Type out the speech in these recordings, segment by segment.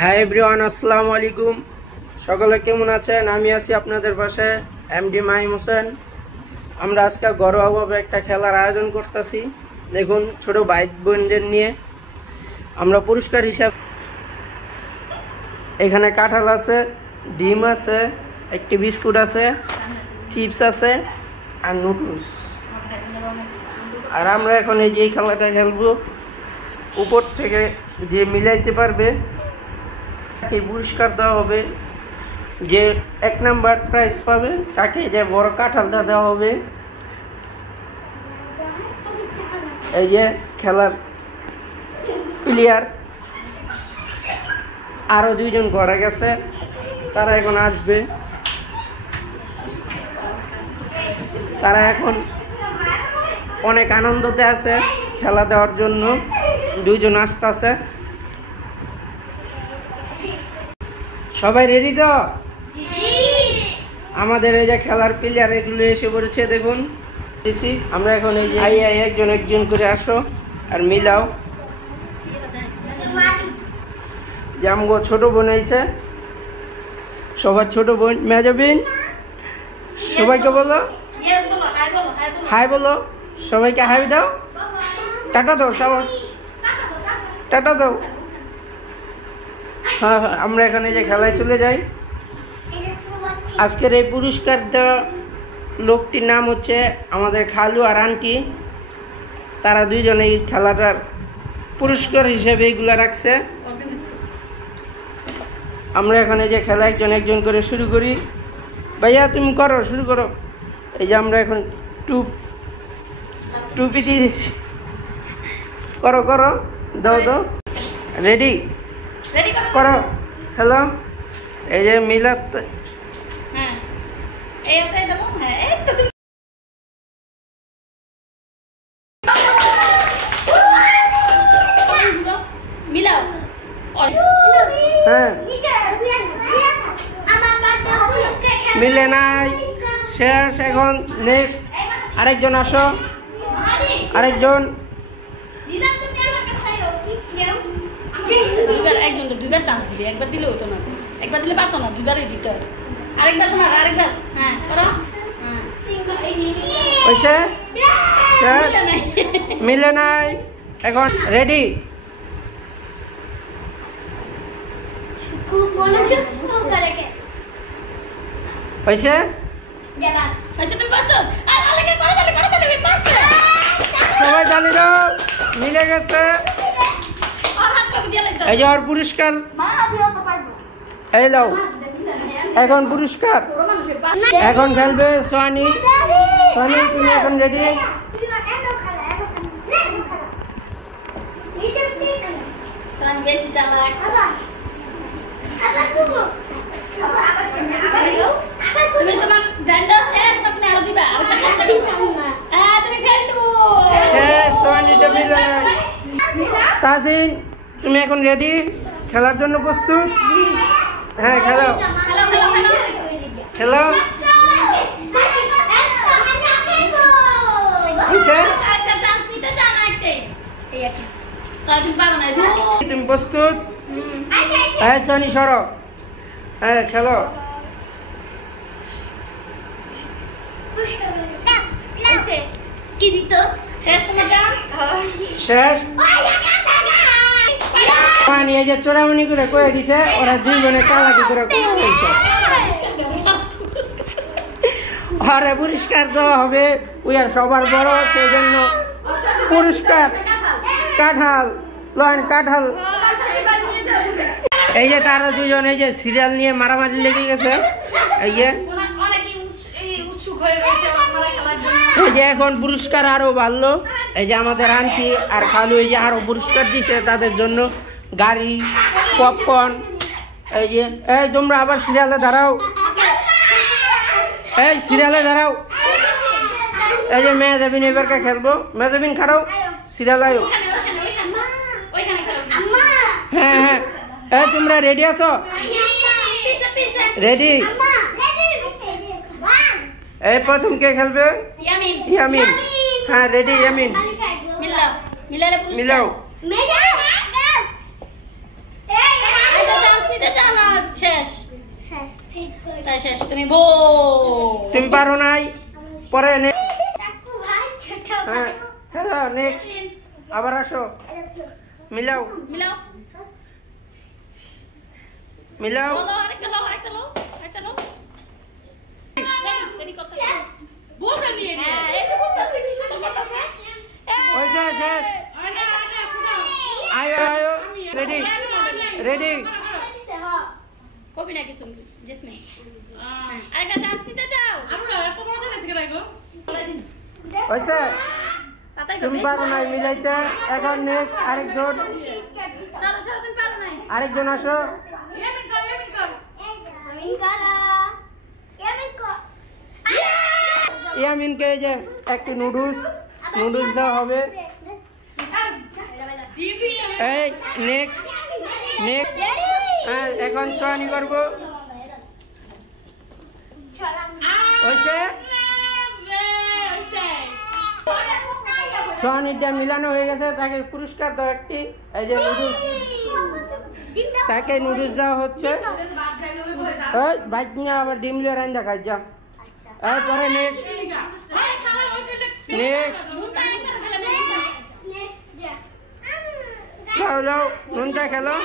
Hi everyone, আসসালামু আলাইকুম। সকলে কেমন আছেন? আমি আছি আপনাদের পাশে, এমডি মাহিম হোসেন। আমরা আজকে ঘরোয়াভাবে একটা খেলার আয়োজন করতেছি। দেখুন, ছোট ভাই বোনদের নিয়ে আমরা পুরস্কার হিসাবে এখানে কাঁঠাল আছে, ডিম আছে, একটি বিস্কুট আছে, চিপস আছে আর নুডলস। আর আমরা এখন এই যে খেলাটা খেলবো। উপর থেকে যে মিলাইতে পারবে তাকে পুরস্কার দেওয়া হবে। যে 1 নাম্বার প্রাইজ পাবে তাকে যে বড় কাঁঠালটা দেওয়া হবে। এই যে খেলার প্লেয়ার আরো 2 জন ঘরে গেছে, তারা এখন আসবে। তারা এখন অনেক আনন্দতে আছে খেলা দেওয়ার জন্য। 2 জন আসতেছে। সবাই রেডি তো? আমাদের এই যে খেলার প্লেয়ার এগুলো এসে পড়েছে, দেখুন। আমরা এখন এই যে একজন একজন করে আসো আর মিলাও। যে আমগো ছোট বোন আইছে, সবার ছোট বোন মেজাবিন। সবাইকে বলো হাই, বলো সবাইকে হাই দাও, টাটা দাও, সবাই টাটা দাও। হ্যাঁ, আমরা এখানে যে খেলায় চলে যাই। আজকের এই পুরস্কার দেওয়া লোকটির নাম হচ্ছে আমাদের খালু আর আন্টি। তারা 2 জন এই খেলাটার পুরস্কার হিসেবে এইগুলা রাখছে। আমরা এখানে যে খেলা একজন একজন করে শুরু করি। ভাইয়া তুমি করো, শুরু করো। এই যে আমরা এখন টুপি দিয়ে করো করো, দাও দাও, রেডি করো, হ্যালো। এই যে মিলাদ, হ্যাঁ মিলে নাই, শেষ। এখন নেক্সট আরেকজন আসো, আরেকজন। দুইবার চান্স দিবে, একবার দিলে হতো না, একবার দিলে পারতো না, দুইবারই দিতে হয়। আরেকবার শোনা, আরেকবার। হ্যাঁ করো, হয়েছে, শেষ। মিলে নাই, এখন রেডি। হয়েছে, সবাই জানি দাও, মিলে গেছে। এই যে ওর পুরস্কার, এই দাও। এখন পুরস্কার, এখন খেলবে সোহানি। সোহানি তুমি এখন রেডি? বেশি চালাক। তুমি তোমার ডান্ডা শেষ, তুমি আরো দিবা, আরেকটা চেষ্টা করো। হ্যাঁ তুমি খেলতো শেষ। সোহানিটা মিলে নাই। তাসিন তুমি এখন রেডি? খেলার জন্য প্রস্তুত? হ্যাঁ খেলো, খেলো। তুমি প্রস্তুত? হ্যাঁ সোহানি সরো, হ্যাঁ খেলো। শেষ। পানি এই যে চোরামুনি করে কয়ে দিছে, ওরা 2 বোনে চালাকি করে কয়েছে। আরে পুরস্কার দেওয়া হবে, ওই আর সবার বড়, সেই জন্য পুরস্কার কাঁঠাল লন, কাঁঠাল। এই যে তারা 2 জন এই যে সিরিয়াল নিয়ে মারামারি লেগে গেছে। এই যে এখন পুরস্কার আরো বাড়লো। এই যে আমাদের আন্টি আর খালু এই যে আরো পুরস্কার দিছে তাদের জন্য, গাড়ি, পপকর্ন। এই যে এই তোমরা আবার সিরিয়ালে দাঁড়াও, এই সিরিয়ালে দাঁড়াও। এই যে মেজাবিন এবারকে খেলবো। মেজাবিন খারাও, সিরিয়াল আয়ো। হ্যাঁ হ্যাঁ, এই তোমরা রেডি আছো? রেডি? এই প্রথম কে খেলবে? ইয়ামিন। হ্যাঁ রেডি ইয়ামিন। মিলাও। তাই শেষ তুমি বো তুমি পারো নাই পরে হ্যাঁ খেলো নেক্সট আবার আসো মিলাও মিলাও মিলাও বলো আরেকটা লাও রেডি করতে বলতে নিয়ে এই যে করতেছে কি সুন্দর করতেছে ওই যে শেষ আয়ো আয়ো রেডি রেডি কবি না কিছু জেসমিন আরেকটা চান্স নিতে চাও আমরা এত বড় দিন থেকে রাখো ওইসে তুমি পারো নাই মিলাইতে এখন নেক্সট আরেকজন সরো তুমি পারো নাই আরেকজন আসো ইয়ামিনকে যে একটু নুডলস দেওয়া হবে এই নেক্সট হ্যাঁ এখন সোয়ানি করবো ওইসে সোয়ানিটা মিলানো হয়ে গেছে তাকে পুরস্কার দাও একটি এই যে নুডলস তাকে নুডলস দেওয়া হচ্ছে বাইক নিয়ে আবার ডিম লিয়ে রান্না খাই যা এরপরে নেক্সট লাও নুনটা খেলো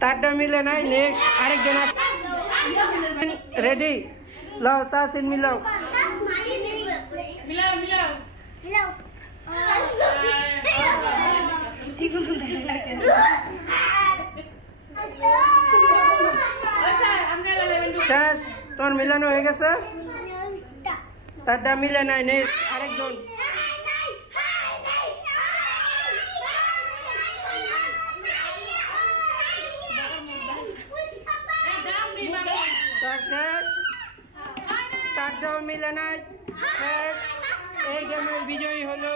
তারটা মিলে নাই নেক্সট আরেকজন রেডি লাও তাসিন মিলাও শেষ তোমার মিলানো হয়ে গেছে তারটা মিলে নাই নেক্সট আরেকজন তারটাও মিলে নাই শেষ এই গেমের বিজয়ী হলো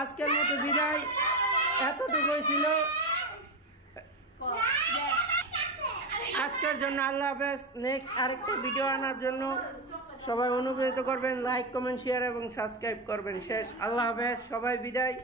আজকের মতো বিদায় এতটুকুই ছিল আজকের জন্য আল্লাহ হাফেজ নেক্সট আরেকটা ভিডিও আনার জন্য সবাই অনুপ্রাণিত করবেন লাইক কমেন্ট শেয়ার এবং সাবস্ক্রাইব করবেন শেষ আল্লাহ হাফেজ সবাই বিদায়